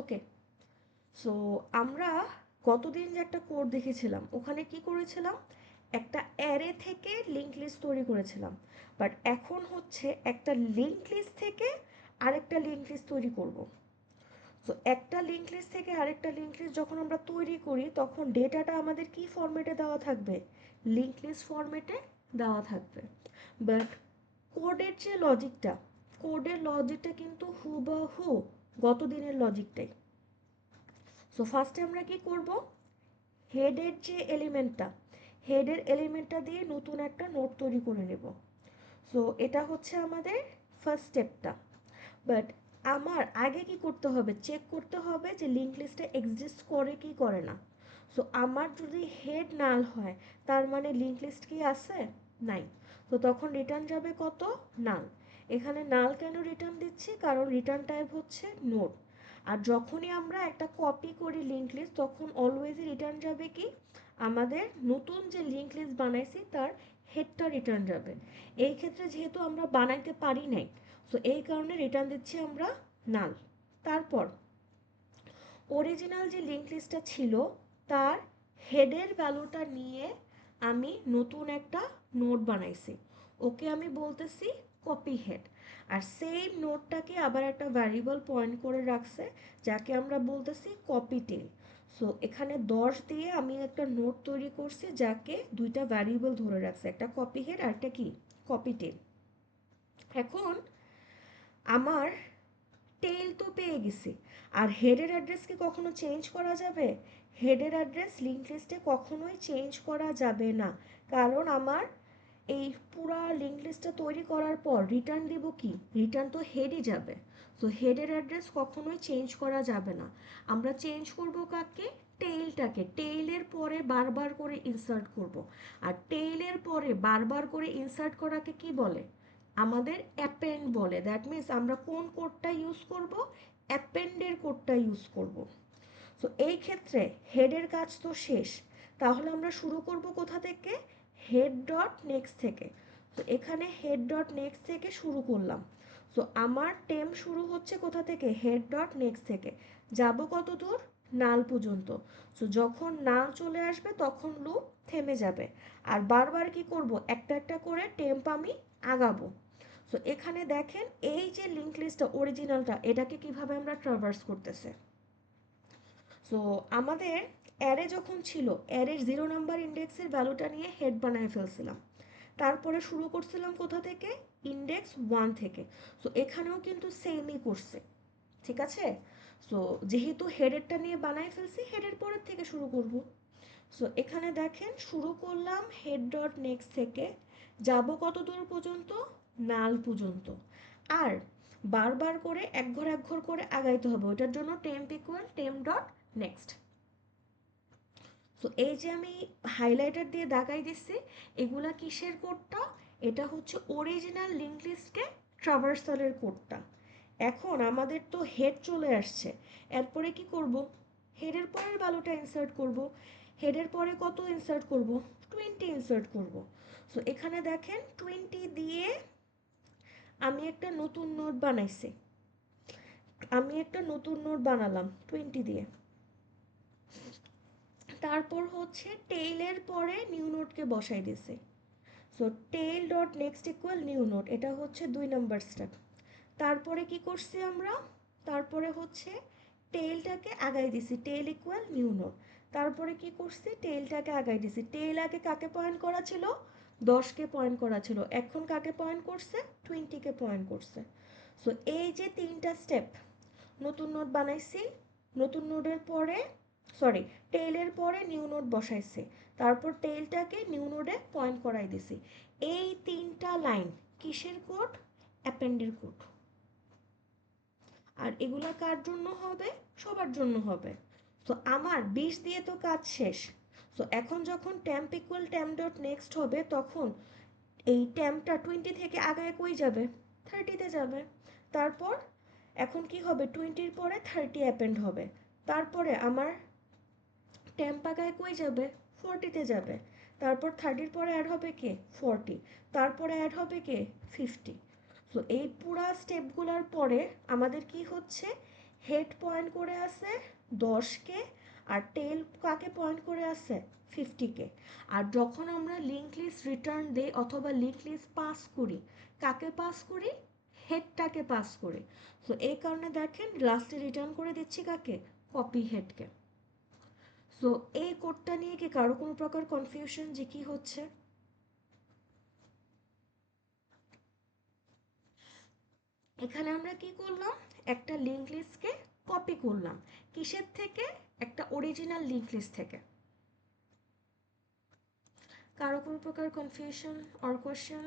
ওকে, so আমরা গতদিন যে একটা কোড দেখেছিলাম ওখানে কি করেছিলাম, একটা অ্যারে থেকে লিঙ্ক লিস্ট তৈরি করেছিলাম। বাট এখন হচ্ছে একটা লিঙ্ক লিস্ট থেকে আরেকটা লিঙ্ক লিস্ট তৈরি করব। সো একটা লিঙ্ক লিস্ট থেকে আরেকটা লিঙ্ক লিস্ট যখন আমরা তৈরি করি তখন ডেটাটা আমাদের কি ফরম্যাটে দেওয়া থাকবে, লিঙ্ক লিস্ট ফরম্যাটে দেওয়া থাকবে। বাট কোডের যে লজিকটা, কোডের লজিকটা কিন্তু হুবহু গত দিনের লজিকটাই। সো ফার্স্টে আমরা কি করব, হেডের যে এলিমেন্টটা, হেডের এলিমেন্টটা দিয়ে নতুন একটা নোট তৈরি করে নেব। সো এটা হচ্ছে আমাদের ফার্স্ট স্টেপটা। বাট আমার আগে কি করতে হবে, চেক করতে হবে যে লিঙ্ক লিস্টে এক্সিস্ট করে কি করে না। সো আমার যদি হেড নাল হয় তার মানে লিঙ্ক লিস্ট কি আছে, নাই। তো তখন রিটার্ন যাবে কত, নাল। এখানে নাল কেন রিটার্ন দিচ্ছি, কারণ রিটার্ন টাইপ হচ্ছে নোড। আর যখনই আমরা একটা কপি করি লিঙ্ক লিস্ট তখন অলওয়েজই রিটার্ন যাবে কি, আমাদের নতুন যে লিঙ্ক লিস্ট বানাইছি তার হেডটা রিটার্ন যাবে। এই ক্ষেত্রে যেহেতু আমরা বানাইতে পারি নাই, সো এই কারণে রিটার্ন দিচ্ছি আমরা নাল। তারপর অরিজিনাল যে লিঙ্ক লিস্টটা ছিল তার হেডের ভ্যালুটা নিয়ে আমি নতুন একটা নোট বানাইছি, ওকে আমি বলতেছি কপি হেড। আর সেম নোটটাকে আবার একটা ভ্যারিয়েবল পয়েন্ট করে রাখছে যাকে আমরা বলতেছি কপি টেল। সো এখানে 10 দিয়ে আমি একটা নোট তৈরি করছি যাকে দুইটা ভ্যারিয়েবল ধরে রাখছে, একটা কপি হেড আর একটা কি, কপি টেল। এখন আমার টেল তো পেয়ে গেছি, আর হেডের অ্যাড্রেস কি কখনো চেঞ্জ করা যাবে, হেডের অ্যাড্রেস লিঙ্ক লিস্টে কখনোই চেঞ্জ করা যাবে না। কারণ আমার এই পুরা লিঙ্ক লিস্টটা তৈরি করার পর রিটার্ন দিব কি, রিটার্ন তো হেডই যাবে। তো হেডের অ্যাড্রেস কখনোই চেঞ্জ করা যাবে না। আমরা চেঞ্জ করব কাকে, টেইলটাকে। টেইলের পরে বারবার করে ইনসার্ট করব। আর টেইলের পরে বারবার করে ইনসার্ট করাকে কি বলে, আমাদের অ্যাপেন্ড বলে। দ্যাট মিন্স আমরা কোন কোডটা ইউজ করব, অ্যাপেন্ডের কোডটা ইউজ করব। সো এই ক্ষেত্রে হেডের কাজ তো শেষ, তাহলে আমরা শুরু করব কোথা থেকে, হেড ডট নেক্সট থেকে। তো এখানে হেড ডট নেক্সট থেকে শুরু করলাম। সো আমার টেম শুরু হচ্ছে কোথা থেকে, হেড ডট নেক্সট থেকে। যাব কত দূর, নাল পর্যন্ত। সো যখন নাল চলে আসবে তখন লুপ থেমে যাবে। আর বারবার কি করব, একটা একটা করে টেম্প আমি আগাবো। সো এখানে দেখেন এই যে লিঙ্ক লিস্টটা অরিজিনালটা এটাকে কিভাবে আমরা ট্রাভার্স করতেছে। সো আমাদের অ্যারে যখন ছিল, অ্যারের 0 নাম্বার ইন্ডেক্সের ভ্যালুটা নিয়ে হেড বানায় ফেলছিলাম। তারপরে শুরু করছিলাম কোথা থেকে, ইন্ডেক্স 1 থেকে। সো এখানেও কিন্তু সেমই করছে, ঠিক আছে। সো যেহেতু হেডেরটা নিয়ে বানায় ফেলছি, হেডের পরের থেকে শুরু করব। সো এখানে দেখেন শুরু করলাম হেড ডট নেক্সট থেকে, যাব কত দূর পর্যন্ত, নাল পর্যন্ত। আর বারবার করে এক ঘর করে আগাইতে হবে, ওটার জন্য temp equal temp dot next. So এই যে আমি হাইলাইটার দিয়ে দাগাই দিচ্ছি, এগুলা কিসের কোডটা, এটা হচ্ছে অরিজিনাল লিঙ্ক লিস্টকে ট্রাভার্সালের কোডটা। এখন আমাদের তো হেড চলে আসছে, এরপরে কি করব, হেডের পরের ভ্যালুটা ইনসার্ট করব। হেডের পরে কত ইনসার্ট করব, 20 ইনসার্ট করব। সো এখানে দেখেন 20 দিয়ে আমি একটা নতুন নোট বানাইছি, আমি একটা নতুন নোট বানালাম 20 দিয়ে। তারপর হচ্ছে টেইলের পরে নিউ নোটকে বসাই দিছে। So tail dot next equal new note, এটা হচ্ছে 2 নাম্বার স্টেপ। তারপরে কি করছি আমরা, তারপরে হচ্ছে টেইলটাকে আগাই দিছি, টেইল ইকুয়াল নিউ নোট। তারপরে কি করছি, টেইলটাকে আগাই দিছি। টেইল আগে কাকে পয়েন্ট করা ছিল, 10কে পয়েন্ট করা ছিল, এখন কাকে পয়েন্ট করছে, 20কে পয়েন্ট করছে। সো এই যে 3টা স্টেপ, নতুন নোট বানাইছি, নতুন নোটের পরে সরি টেইলের পরে নিউ নোট বসাইছে, তারপর টেইলটাকে নিউ নোটে পয়েন্ট করাই দিছি। এই 3টা লাইন কিসের কোড, অ্যাপেন্ডের কোড। আর এগুলা কার জন্য হবে, সবার জন্য হবে। তো আমার 20 দিয়ে তো কাজ শেষ। তো এখন যখন temp equal temp dot next হবে তখন এই টেম্পটা 20 থেকে আগায় কই যাবে, 30-তে যাবে। তারপর এখন কি হবে, 20-র পরে 30 অ্যাপেন্ড হবে। তারপরে আমার টেম্প আগায় কই যাবে, 40-তে যাবে। তারপর 30-র পরে অ্যাড হবে কে, 40। তারপরে অ্যাড হবে কে, 50। সো এই পুরা স্টেপগুলোর পরে আমাদের কি হচ্ছে, হেড পয়েন্ট করে আছে 10কে, আর টেল কাকে পয়েন্ট করে আছে 50কে। আর যখন আমরা লিঙ্ক লিস্ট রিটার্ন দেই অথবা লিঙ্ক লিস্ট পাস করি, কাকে পাস করি? হেডটাকে পাস করি। তো এই কারণে দেখেন লাস্টে রিটার্ন করে দিচ্ছি কাকে? কপি হেডকে। সো এই কোডটা নিয়ে কি কারো কোনো প্রকার কনফিউশন যে কি হচ্ছে? এখানে আমরা কি করলাম? একটা লিঙ্ক লিস্টকে কপি করলাম। কিসের থেকে? একটা অরিজিনাল লিঙ্ক লিস্ট থেকে। কারো কোনো প্রকার কনফিউশন অর কোয়েশ্চেন?